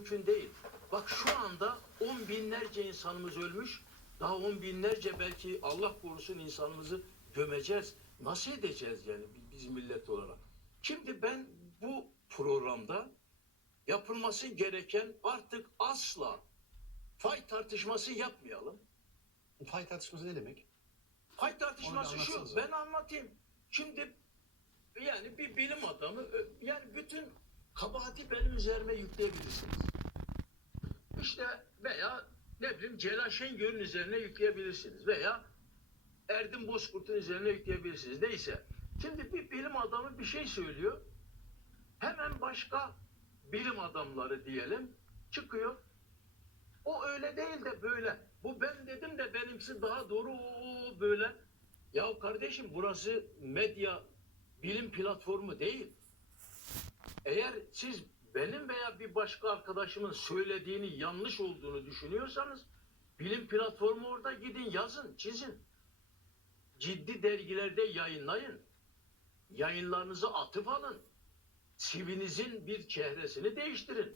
mümkün değil. Bak şu anda on binlerce insanımız ölmüş. Daha on binlerce belki Allah korusun insanımızı gömeceğiz. Nasıl edeceğiz yani biz millet olarak? Şimdi ben bu programda yapılması gereken artık asla fay tartışması yapmayalım. Fay tartışması ne demek? Fay tartışması şu. Ben anlatayım. Şimdi yani bir bilim adamı yani bütün kabahati benim üzerime yükleyebilirsiniz. İşte veya ne bileyim Celal Şengör'ün üzerine yükleyebilirsiniz veya Erdem Bozkurt'un üzerine yükleyebilirsiniz. Neyse. Şimdi bir bilim adamı bir şey söylüyor. Hemen başka bilim adamları diyelim çıkıyor. O öyle değil de böyle. Bu ben dedim de benimsi daha doğru böyle. Ya kardeşim burası medya bilim platformu değil. Eğer siz benim veya bir başka arkadaşımın söylediğini yanlış olduğunu düşünüyorsanız bilim platformu orada gidin yazın, çizin. Ciddi dergilerde yayınlayın. Yayınlarınızı atıp alın. CV'nizin bir çehresini değiştirin.